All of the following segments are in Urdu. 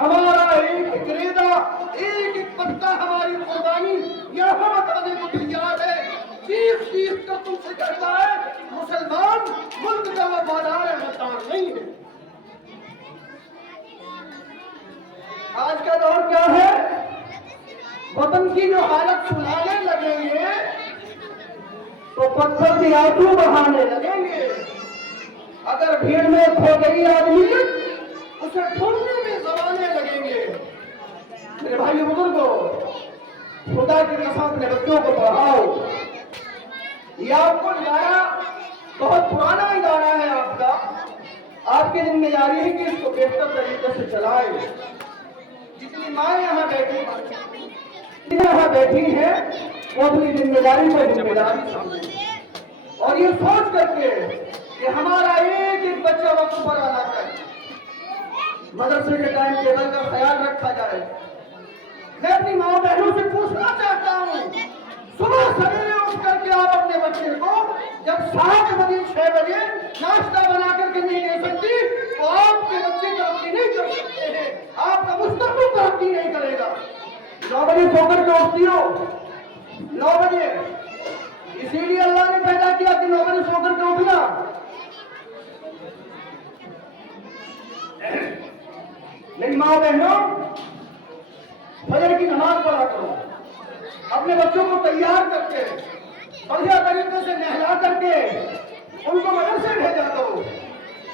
ہمارا ایک ایک ریزہ، ایک ایک پتا ہماری قربانی یہاں بتانے کو تیار ہے۔ چیخ چیخ کر تم سے کہتا ہے مسلمان ملک کا وفادار ہے، وفادار نہیں ہے۔ آج کا دور کیا ہے؟ وطن کی جو حالت سنانے لگیں گے تو پتھر کے آنسو بہانے لگیں گے۔ اگر بھیڑ میں کھو گئی آدمی اسے ڈھونڈنے میں زمانے لگیں گے۔ میرے بھائی بزرگوں، خدا کی قسم اپنے بچوں کو پڑھاؤ۔ یہ آپ کو ادارہ بہت پرانا ادارہ ہے آپ کا، آپ کی ذمہ داری ہے کہ اس کو بہتر طریقے سے چلائیں۔ جتنی مائیں یہاں بیٹھی ہیں وہ اپنی ذمہ داری پر ذمہ داری سمجھیں اور یہ سوچ کر کے کہ ہمارا ایک ایک بچہ وقت پر آنا چاہیے، مدرسے کے ٹائم ٹیبل کا خیال رکھا جائے۔ میں اپنی ماں بہنوں سے پوچھنا چاہتا ہوں، صبح سویرے اٹھ کر کے آپ اپنے بچے کو جب 7 بجے 6 بجے ناشتہ بنا کر کے نہیں دے سکتی تو آپ کے بچے ترقی نہیں کر سکتے ہیں، آپ کا مستقبل ترقی نہیں کرے گا۔ 9 بجے سو کر کے اٹھتی ہو، 9 بجے، اسی لیے اللہ نے پیدا کیا کہ 9 بجے سو کر کے اٹھنا۔ میری ماں بہنوں، فجر کی نماز پڑھا کرو، اپنے بچوں کو تیار کر کے بڑھیا طریقے سے نہلا کر کے ان کو مدرسے بھیجا کرو۔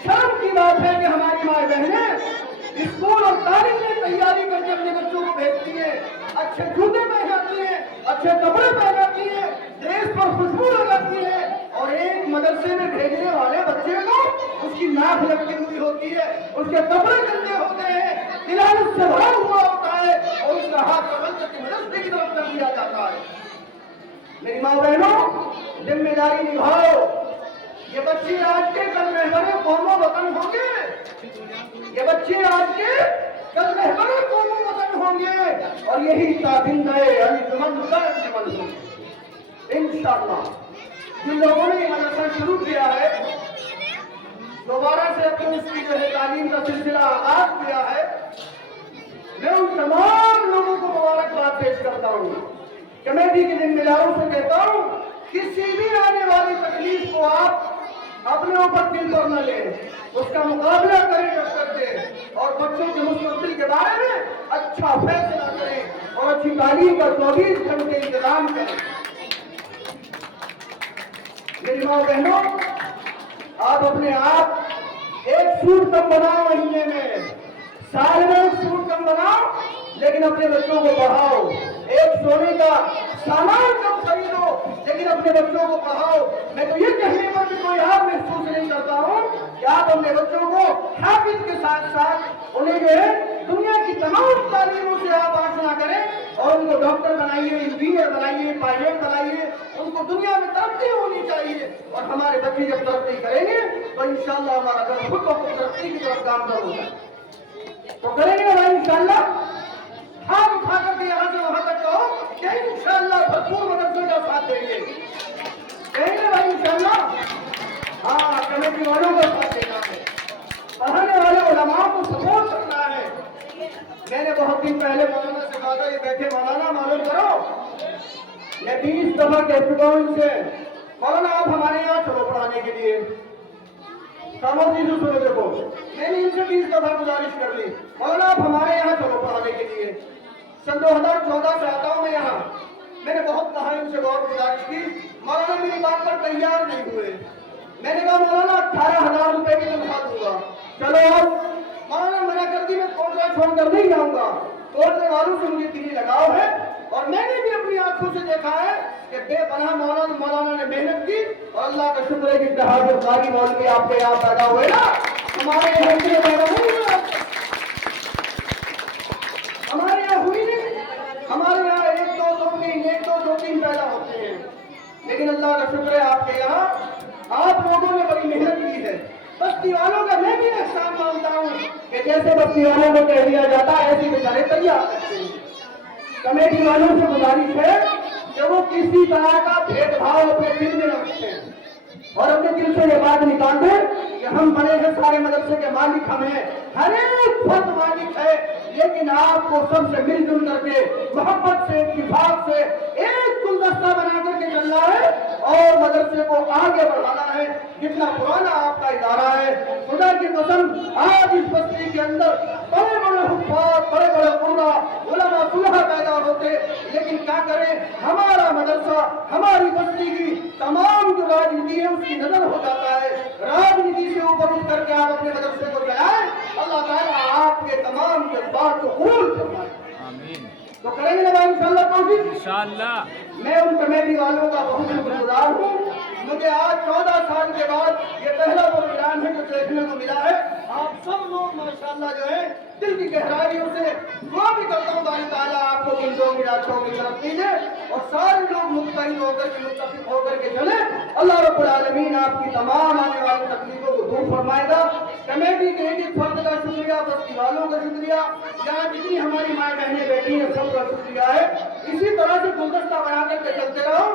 شرم کی بات ہے کہ ہماری ماں بہنیں اسکول اور تعلیم میں تیاری کر کے اپنے بچوں کو بھیجتی ہیں، اچھے جوتے پہناتی ہیں، اچھے کپڑے پہناتی ہیں، ڈریس پر خوشبو لگاتی ہیں، اور ایک مدرسے میں بھیجنے والے بچے کو اس کی ناک لگتی ہوئی ہوتی ہے، اس کے کپڑے گندے ہوتے ہیں، تلاوت سے بھرا ہوا ہوتا ہے اور اس کا ہاتھ پکڑ کر کے مدرسے کی طرف کر دیا جاتا ہے۔ میری ماں بہنوں، ذمہ داری نبھاؤ۔ یہ بچے آج کے کل رہبر قوم و وطن ہوں گے، یہ بچے آج کے کل رہبر قوم و وطن ہوں گے، اور یہی تابندہ انجمن کا انجمن ہوگی انشاءاللہ۔ جن لوگوں نے یہ مدرسہ شروع کیا ہے، دوبارہ سے اپنی اس کی جو ہے تعلیم کا سلسلہ آغاز کیا ہے، میں ان تمام لوگوں کو مبارکباد پیش کرتا ہوں۔ کمیٹی کے ذمہ داروں سے کہتا ہوں، کسی بھی آنے والی تکلیف کو آپ اپنے اوپر دل پر نہ لیں، اس کا مقابلہ کریں ڈٹ کے، اور بچوں کے مستقبل کے بارے میں اچھا فیصلہ کریں اور اچھی تعلیم کا 24 گھنٹے انتظام کریں۔ میری ماں بہنوں، آپ اپنے آپ ایک سوٹ کم بناؤ مہینے میں، سال میں ایک سوٹ کم بناؤ، لیکن اپنے بچوں کو پڑھاؤ۔ ایک سونے کا سامان کم خریدو، لیکن اپنے بچوں کو پڑھاؤ۔ میں تو یہ کہنے پر بھی کوئی آپ محسوس نہیں کرتا ہوں کہ آپ اپنے بچوں کو حافظ کے ساتھ ساتھ انہیں جو ہے دنیا کی تمام تعلیموں سے آپ آشنا کریں اور ان کو ڈاکٹر بنائیے، انجینئر بنائیے، پائلٹ بنائیے، ان کو دنیا میں ترقی ہونی چاہیے۔ اور ہمارے بچے جب ترقی کریں گے تو انشاءاللہ ہمارا گھر خود بخود ترقی کی طرف گامزن ہوگا۔ تو کریں گے بھائی انشاءاللہ؟ ہاتھ اٹھا کر کے یہاں سے وہاں تک کہو کہ انشاءاللہ بھرپور مدرسے کا ساتھ دیں گے، کہیں گے بھائی انشاءاللہ؟ ہاں، کمیٹی والوں کو ساتھ دینا ہے، پڑھانے والے علماء کو سپورٹ کرنا ہے۔ میں نے بہت دن پہلے مولانا سے کہا تھا، یہ بیٹھے مولانا معلوم کرو، میں 20 دفعہ کہہ چکا ہوں ان سے، مولانا آپ ہمارے یہاں چلو پڑھانے کے لیے۔ سنو دیکھو، میں نے ان سے 20 دفعہ گزارش کر لی، مولانا آپ ہمارے یہاں چلو پڑھانے کے لیے۔ سن 2014 سے آتا ہوں میں یہاں، میں نے بہت کہا ان سے، بہت گزارش کی، مولانا میری بات پر تیار نہیں ہوئے۔ میں نے کہا مولانا 18,000 روپے کی تنخواہ دوں گا، چلو آپ۔ مولانا منع کر دی، میں کوٹا چھوڑ کر نہیں جاؤں گا، کوٹے والوں سے مجھے دلی لگاؤ ہے، اور میں نے بھی اپنی آنکھوں سے دیکھا ہے کہ بے پناہ مولانا نے محنت کی، اور اللہ کا شکر ہے کہ اتحاد القاری مولوی آپ کے یہاں پیدا ہوئے نا، ہمارے یہاں سے پیدا نہیں ہوئے، ہمارے یہاں ہوئی نہیں، ہمارے یہاں 1 2 2 3 1 2 2 3 پیدا ہوتے ہیں، لیکن اللہ کا شکر ہے آپ کے یہاں آپ لوگوں نے بڑی محنت کی ہے۔ بستی والوں کا میں بھی احسان مانتا ہوں کہ جیسے بستی والوں کو کہہ دیا جاتا ہے ایسے بیچارے تیار کرتے ہیں۔ کمیٹی والوں سے گزارش ہے کہ وہ کسی طرح کا بھید بھاؤ اپنے دل میں نہ رکھیں اور اپنے دل سے یہ بات نکال دیں کہ ہم بڑے ہیں، سارے مدرسے کے مالک ہم ہیں، ہر ایک فرد مالک ہے، لیکن آپ کو سب سے مل جل کر کے محبت سے اتفاق سے ایک گلدستہ بنا کر کے چلنا ہے اور مدرسے کو آگے بڑھانا ہے. جتنا پرانا آپ کا ادارہ ہے, خدا کی قسم آج اس بستی کے اندر بڑے بڑے حفاظ, بڑے بڑے قرا, علماء صلحاء پیدا ہوتے, لیکن کیا کریں, ہمارا مدرسہ ہماری بستی کی تمام جو راجنیتی ہے اس کی نظر ہو جاتا ہے. راجنیتی سے اوپر اٹھ کر کے آپ اپنے مدرسے کو چلائیں, اللہ تعالیٰ آپ کے تمام جذبات کو قبول فرمائے. آمین. تو کریں گے نا انشاءاللہ کوشش. انشاءاللہ. میں ان کمیٹی والوں کا بہت شکر گزار ہوں. مجھے آج 14 سال کے بعد یہ پہلا پروگرام ہے جو دیکھنے کو ملا ہے. آپ سب لوگ ماشاءاللہ جو ہے دل کی گہرائیوں سے دعا بھی کرتا ہوں اللہ تعالیٰ آپ کو دلوں کی راتوں کی طرف دیجیے اور سارے لوگ متحد ہو کر کے متفق ہو کر کے چلیں. اللہ رب العالمین آپ کی تمام آنے والی تکلیفوں کو دور فرمائے گا. کمیٹی کے ایک ایک فرد کا شکریہ, بستی والوں کا شکریہ, یہاں جتنی ہماری مائیں بہنیں بیٹھی ہیں سب کا شکریہ ہے. اسی طرح سے گلدستہ بنا کر کے چلتے رہو.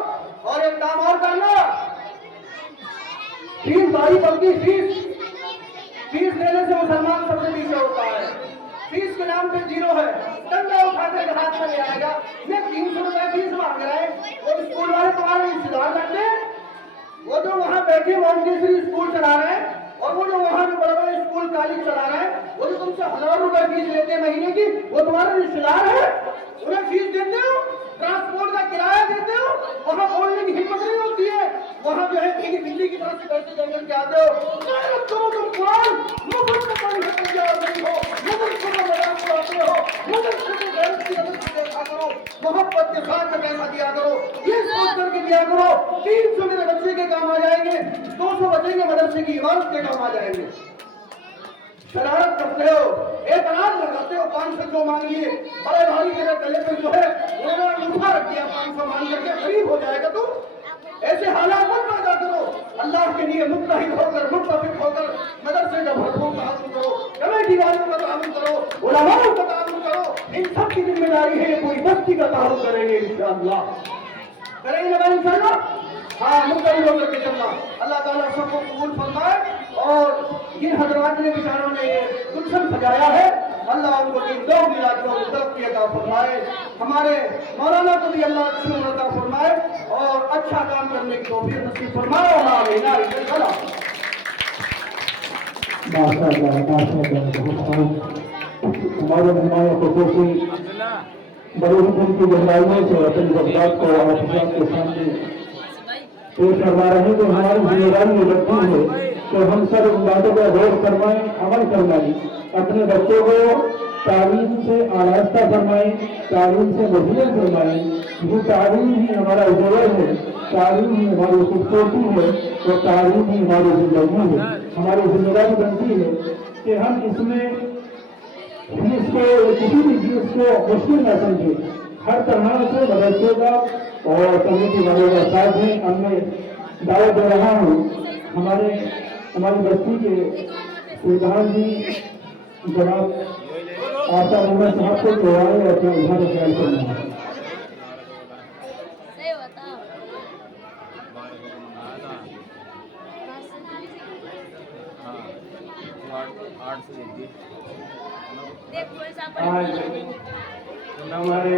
اور ایک کام اور کرنا, فیس بھاری پڑتی, فیس دینے سے مسلمان سب سے پیچھے ہوتا ہے. فیس کے نام پہ زیرو ہے, ڈنڈا اٹھا کے ہاتھ میں لے آئے گا. یہ 300 روپے فیس مانگ رہے ہیں, وہ اسکول والے تمہارے رشتے دار لگتے ہیں, وہ جو وہاں بیٹھے مونٹیسری اسکول چلا رہے ہیں اور وہ جو وہاں جو بڑے بڑے اسکول کالج چلا رہے ہیں, وہ جو تم سے 1000 روپے فیس لیتے ہیں مہینے کی, وہ تمہارے رشتے دار ہیں. انہیں فیس دیتے ہو, ٹرانسپورٹ کا کرایہ دیتے ہو, وہاں بولنے کی ہمت نہیں ہوتی ہے, وہاں جو ہے بجلی کی طرف سے پیسے دے کر کے آتے ہو. تم قرآن مفت میں پڑھ کر تیار نہیں ہو, مفت میں بیان پڑھاتے ہو, مفت میں غیرت کی نظر سے دیکھا کرو, محبت کے ساتھ میں پیسہ دیا کرو, یہ سوچ کر کے دیا کرو 300 میرے بچے کے کام آ جائیں گے, 200 بچے کے مدرسے کی عمارت کے کام آ جائیں گے. شرارت کرتے ہو, اعتراض لگاتے ہو, 500 جو مانگیے, بڑے بھائی میرے گلے پہ جو ہے انہوں نے انگوٹھا رکھ دیا, 500 مانگ کر کے غریب ہو جائے گا. تو ایسے حالات مت پیدا کرو. اللہ کے لیے متحد ہو کر متفق ہو کر مدرسے کا بھرپور تعاون کرو, کمیٹی والوں کا تعاون کرو, علماء کا تعاون کرو. ان سب کی ذمہ داری ہے, پوری بستی کا تعاون کریں گے انشاءاللہ. کریں گے نا انشاءاللہ. ہاں, متحد ہو کر کے چلنا. اللہ تعالیٰ سب کو قبول فرمائے. اور جن حضرات نے بیچاروں نے یہ گلشن سجایا ہے, اللہ ان کو دین دو ملاقوں کو ترقی عطا فرمائے. ہمارے مولانا کو بھی اللہ شکر عطا فرمائے اور اچھا کام کرنے کی توفیق نصیب فرمائے. اور آمین. ہمارے مہمانوں خصوصی بڑے حکم کی گہرائیوں سے اپنی جذبات کو آپ کے سامنے پیش کروا رہے ہیں. تو ہماری ذمہ داری یہ بنتی ہے کہ ہم سب ان باتوں کا غور فرمائیں, عمل فرمائیں, اپنے بچوں کو تعلیم سے آراستہ فرمائیں, تعلیم سے مزین فرمائیں. یہ تعلیم ہی ہمارا زیور ہے, تعلیم ہی ہماری خوبصورتی ہے, اور تعلیم ہی ہماری زندگی ہے. ہماری ذمہ داری بنتی ہے کہ ہم اس میں فیس کو کسی بھی چیز کو مشکل نہ سمجھیں. ہر طرح سے مدرسے کا اور کمیٹی والوں کا ساتھ میں میں دعوت دے رہا ہوں. ہماری بستی کے سلطان جی جناب آصا محمد صاحب کو دعائیں اور اپنا اظہار خیال کرنا ہے. آج ہمارے